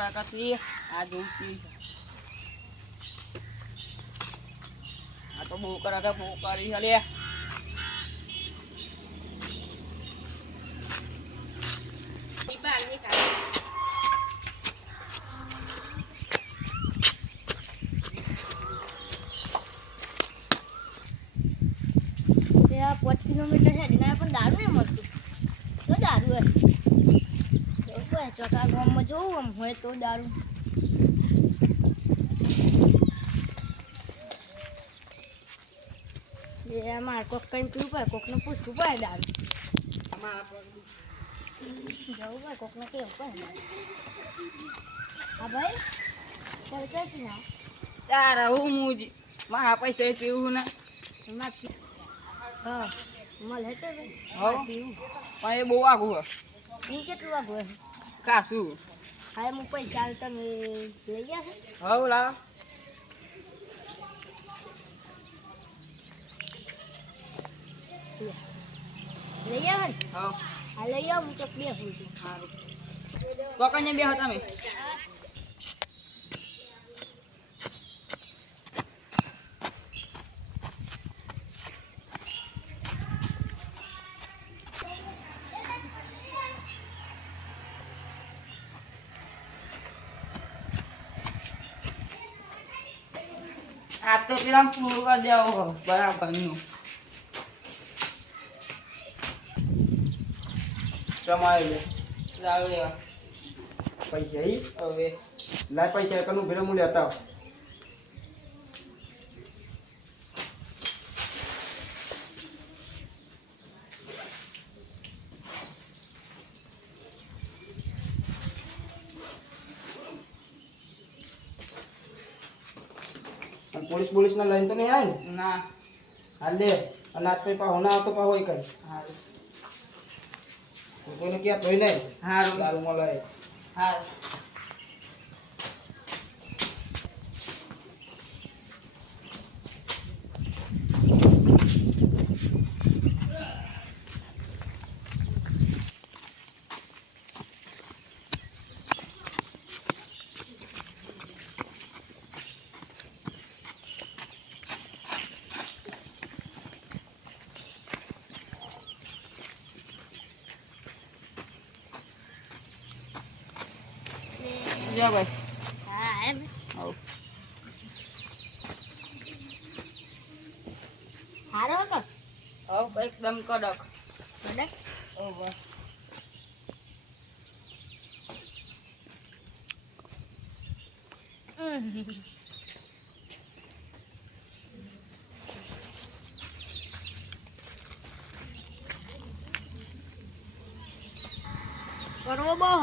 કાકાથી આ જોઉં આ તો બહુ કરે બહુ કરી હલે ત્યાં 5 કિલોમીટર છે એના પણ દારૂ નહીં મળતું તો દારૂ હોય ચોથા ગામમાં જોવું આમ હોય તો દારૂ અમારે કોક કઈ પીવું પડે કોકને પૂછવું પડે દારૂ જવું પડે કોકને કેવું પડે હા ભાઈ ચાલ ક્યાંથી ના તારે હું મારા પૈસા પીવું ને હા મળે તો પીવું પણ એ બહુ આગું હોય હું કેટલું વાગું કાશું હા હું પૈસા તમે લઈ ગયા છે હવ લાવ લઈ આવે ને હવ હા લઈ આવ હું તો બે ફૂલ છું સારું તો કઈ બે હતા તમે આ તો પેલા પૂરવા દેવો બરાબર નું તમારે લાવ લેવા પૈસા ઈ હવે લાય પૈસા કનું ભેરે હું લેતા પોલીસ ના લાઈન તો નહીં આવે ને ના હાલ લે અને આજ પૈસા હોના આવતો પા હોય કઈ હારું કોઈને ક્યાં ધોઈ નહીં હારું દારૂ મળે હારું જા ભાઈ હા એમ આવ હારો હતો આવ એકદમ કડક કડક ઓહો કરવો બહુ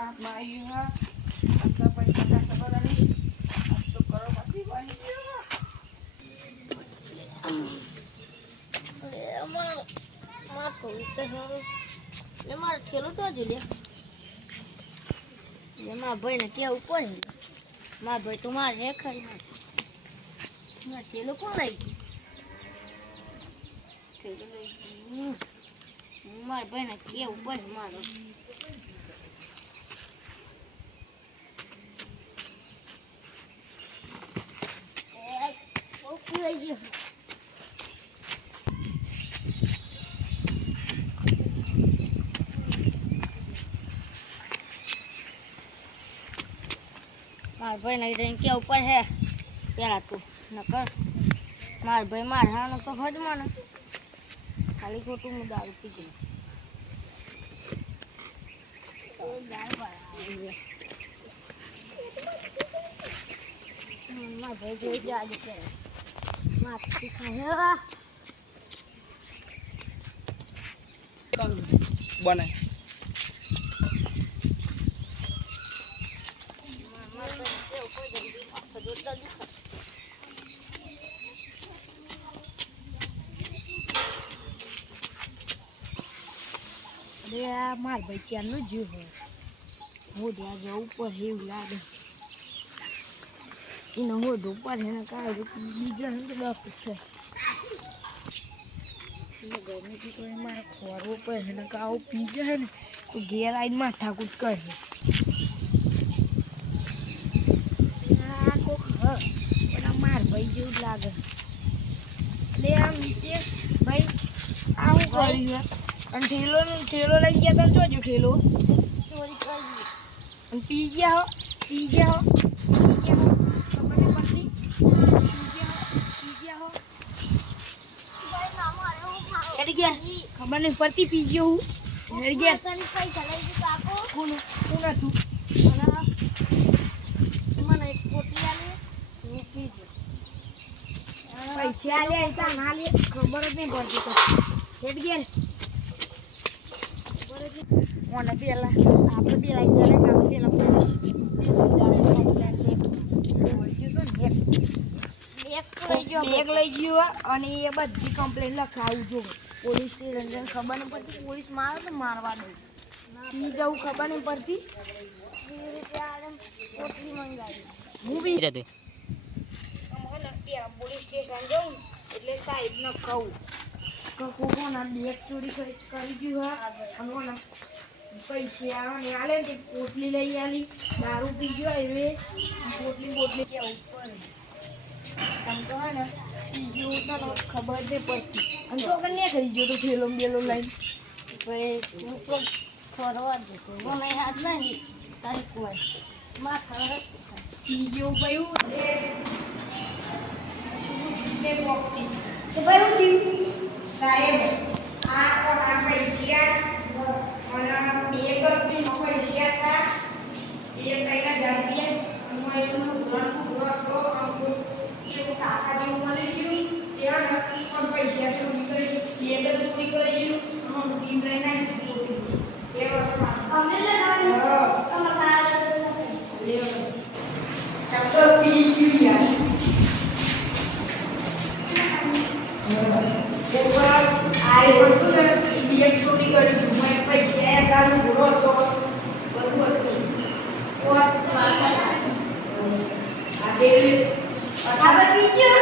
હાથમાં આવી ગયું આટલા પૈસા ખાતા બધા નહીં આજ તો કરોડપતિ બની ગયો મારે થેલું તો જ લે મારા ભાઈ ને કેવું પડે મારા ભાઈ તો મારે રેખાડી મારે થેલું કોણ લઈ ગયું મારા ભાઈ ને કેવું પડે મારું મારા ભાઈ ને કેવું પડે પેલા તું નકર મારા ભાઈ મારવાનો તો હજમાં ને ખાલી ખોટું હું દારૂ પી ગયું મારા ભાઈ જોઈ જાય છે માથું ખાય બને મારા ભાઈ કેવું પડે લે આ માર ભાઈ ક્યારનું જીવ હોય હોદવા જવું પડે એવું લાગે એને હોદવું પડે ને કાંઈ બીજા ને તો ડોક્ટર છે ગરમીથી તો મારે ખોરવું પડે ને આવું પી જાય ને તો ઘેર આવીને માથાકૂટ કરે આ કોક પણ આ માર ભાઈ જેવું જ લાગે એટલે આમ નીચે ભાઈ આવું કર્યું અને ઠેલો લઈ ગયા તમે જોજો ઠેલો ચોરી કરી અને પી ગયા હો ખબર નહીં પડતી ખબર નહીં પડતી પી ગયો હું પૈસા લઈ ગયો કોણ હતું મને એક પોટલી આલી હું પી ગયો પૈસા લે ના લે ખબર જ નહીં પડતી તો હેડ ગયા મને પેલા આપણે પેલા ગયા પેલા બેગ લઈ ગયો અને એ બધી કમ્પ્લેન લખાવું જો પોલીસ સ્ટેશન ખબર નહીં પડતી પોલીસ મારે તો મારવા દે પી જવું ખબર નહીં પડતી પોટલી મંગાવી હું બી પોલીસ સ્ટેશન જવું એટલે સાહેબને કહું કોના બેગ ચોરી કરી ગયું હા પૈસા આવે ને આલે ને પોટલી લઈ આલી દારૂ પી ગયો એટલે પોટલી કેવું પડે તમે તો હે ને પી ગયું તો ખબર નહીં પડતી અને તો કને કરી ગયો તો ઠેલો બેલો લઈને હું તો ફરવા જ જતો મને યાદ નહીં તારી કોઈ માથા પી ગયું પયું તો ભાઈ હું થયું સાહેબ આ પૈસા અને બેગ કોઈ પૈસા હતા એ કઈના જમ્યા અને એનું ઘર તો અમુક એવું કાકા જેવું મળી ગયું ત્યાં પણ પૈસા ચોરી કરી બેગ ચોરી કરી ગયું અમુક ટીમ લઈને આવી એ વસ્તુ અમને લગાવી પી ગયું આઈ હતું ને બેગ ચોરી કરી મેં પૈસા એકાનું ઘોડો હતો બધું હતું આ તેલ આપણે પીજો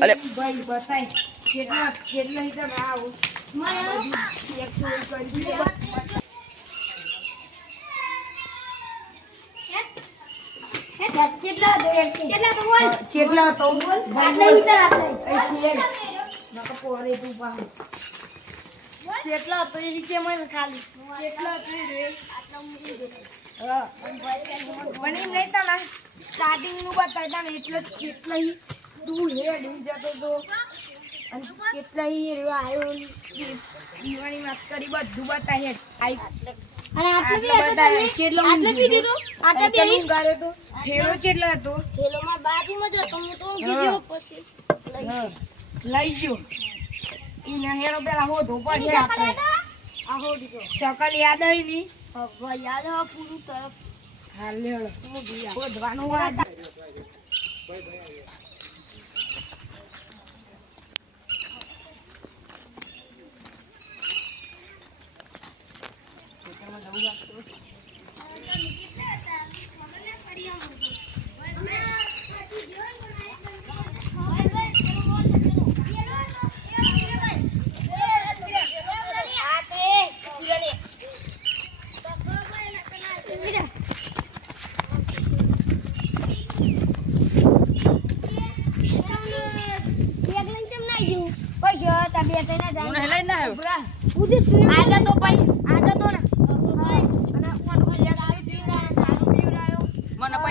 અલે ભાઈ બતાય કેટલા હિસાબ આવું કેટલા તો કેટલા તો એ રીતે મને ખાલી કેટલા મને એમ નહીં તા સ્ટાર્ટિંગ નું બતાવતા ને એટલે કેટલા તું હેડ જતો તો અને કેટલા આવ્યો દીવાની વાત કરી બધું બતાય હેડ અને આટલું બતાય કેટલો આટલું પી દીધું આટલા બેહી ગારે તો થેલો કેટલો હતો થેલો માં બાજુમાં જ હતો હું તો ઊંઘી ગયો પછી લઈ ગયો ઈના હેરો પેલા હોધો પડશે આપણે આ હોડી તો સકલ યાદ આવી ની હવે યાદ હા પૂરું તરફ હાલ લેડો હોધવાનું વાત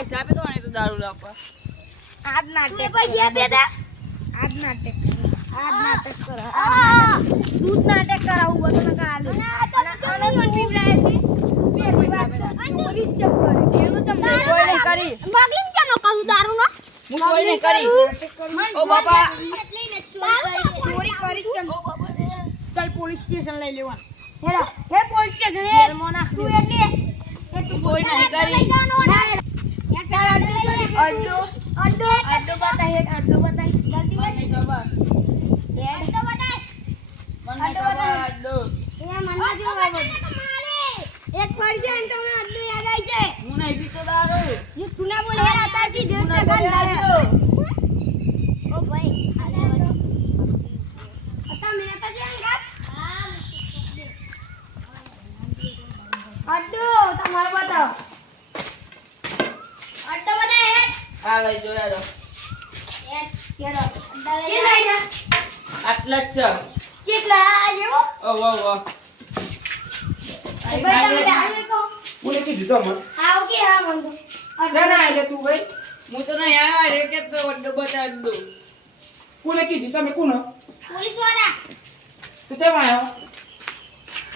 પૈસા આપે તો દારૂ લાવવા આજ નાટક પૈસા આપે તા આજ નાટક કરો દૂધ નાટક કરાવું બધું નકા આલે અને પણ પીવરાય છે પેલી વાત ચોરી જ કરે કેવું તમને કોઈ નહીં કરી મગલીમ કેનો કહું કોઈને કરી ઓ બાપા ચોરી કરી કેમ? ચાલ પોલીસ સ્ટેશન લઈ લેવા. હેડા હે પોલીસ સ્ટેશન જેલમાં નાખ તું એટલે કોઈ નહીં કરી અડ્ડો બતા હેડ અડ્ડો બતા જલ્દી મને ખબર હેડ અડ્ડો બતા મને ખબર અડ્ડો એ મનવા જેવો હોય એક પડી જાય ને તો મને અડ્ડો યાદ આવી જાય. હું નહીં પીતો દારૂ ये तूने बोले यार आता की जेल મને से ખબર गंदा है અડ્ડો. ओ भाई आता मेरा तो जाएगा अड्डो तुम्हारा बताओ अड्डो बता है આ લઈ જોયા દો ये रो ये लाइना આટલા જ છે કેટલા લેવો ઓ વાહ વાહ ભાઈ તમે આને કો કોને કીધું તમને આવ કે હા મંદો ના ના એટલે તું ભાઈ હું તો નહીં આવ્યા રે કે તો અડ્ડો બતા અડ્ડો કોને કીધું તમે કોને पुलिस वाला તું કેમ આવ્યો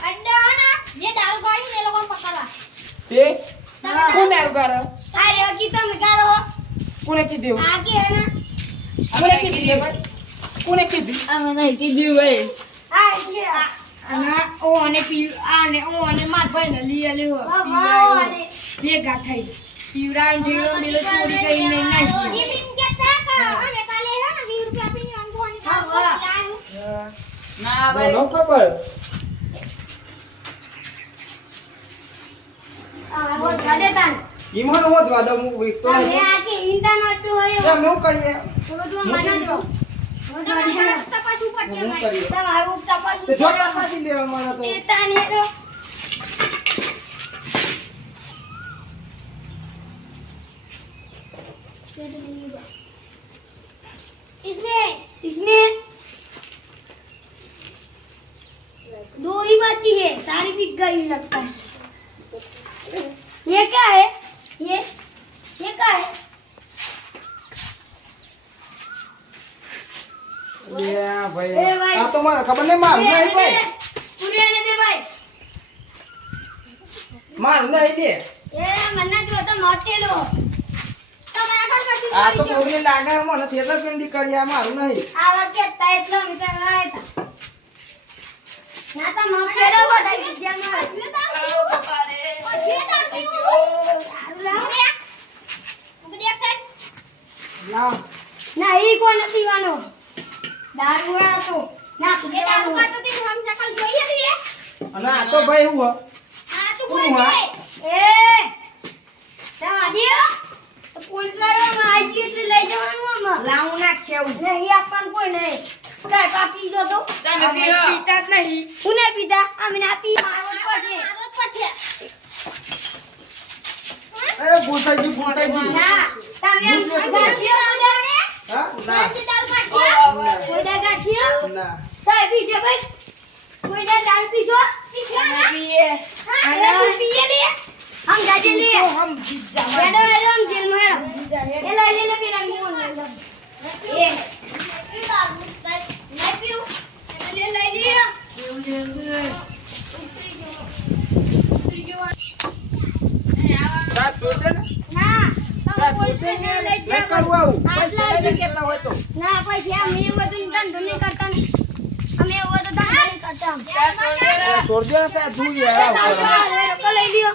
अड्डो ना ये दारू गाड़ी ने लोगों पकड़वा તે કોણ દારૂ ગારો अरे की तुम करो કોને કીધું आगे है ना કોને કીધું ભાઈ કોને કીધું આ મને કીધું ભાઈ आगे અને ઓ અને પી આને ઓ અને માર ભાઈ ને લઈ આલ્યો वाले ભેગા થઈ પીવરાન ઢેલો મેલો ચોરી કરી લઈ નાખી ये बिन के तक हमें काले है ना 20 रुपया पी अंगोनी का ના મને ભાઈ ન ખબર वो गाड़े तान ઈમોન હોત વાદા હું વેચતો हमें નહીં आके इंटरनेट तो है કેમ હું કરીએ तो जो माना जो તમારું તપાસ ઉપર છે હું ભાઈ કરીએ તમારું તપાસ તે જો ઉપર તપાસી લેવા મને તો દેતા ને તો इसमें दो ही बची है सारी बिक गई लगता है ये क्या है ये क्या है યા ભાઈ એ ભાઈ. આ તો મને ખબર નહીં મારું નહીં ભાઈ पूरे आने दे भाई મારું નહીં દે ये मन्ना जो तो मोटेलो તમારા ઘર પછી આ તો કોઈને લાગે મને છેતરપિંડી કરી આ મારું નહીં આ વખતે તા એટલો મિત્ર ના ના તો મોટેલો વધાઈ ગયા આવો બાપા રે ના ના ઈ કોણ પીવાનો દારૂ વાળો તો ના પીવાનો દારૂ તો હમ શકલ જોઈએ છીએ અને આ તો ભાઈ હું આ તો કોણ હોય? એ તા દિયો પોલીસ વાળો માં આઈ ગઈ એટલે લઈ જવાનું આમાં લાવું નાખ્યા નહીં આપવાનું કોઈ નહીં કાઈ પાપી જો તો તમે પીઓ પીતા જ નહીં ઉને પીધા અમે ના પી મારો પછી એ ભૂસાઈજી ભૂસાઈજી ના તમે એમ ગાઠિયો બોલાને હા ના નથી દારૂ ગાઠિયો કોઈ દા ગાઠિયો ના તાય પીજે ભાઈ કોઈ દા દારૂ પીજો પીજો ના પીએ હા તું પીએ લે હમ ગાજે લે હમ જીજા હેડો હેડો હમ જેલ માં હેડો એ લઈ લે પેલા મોન એ નહીં પીવું લે લઈ લે સાહેબ જોજે ને ના તમે પોલીસ સાહેબ જોજે સ્ટેશન ને લઈ નહીં જાઓ કરવું આવું આટલા પૈસા જ કેટલા હોય તો ના પછી અમે એવું બધું ધંધો નહીં કરતા ને અમે એવું બધું ધંધો નહીં કરતા છોડજો ને સાહેબ જોઈએ આવ લઈ લ્યો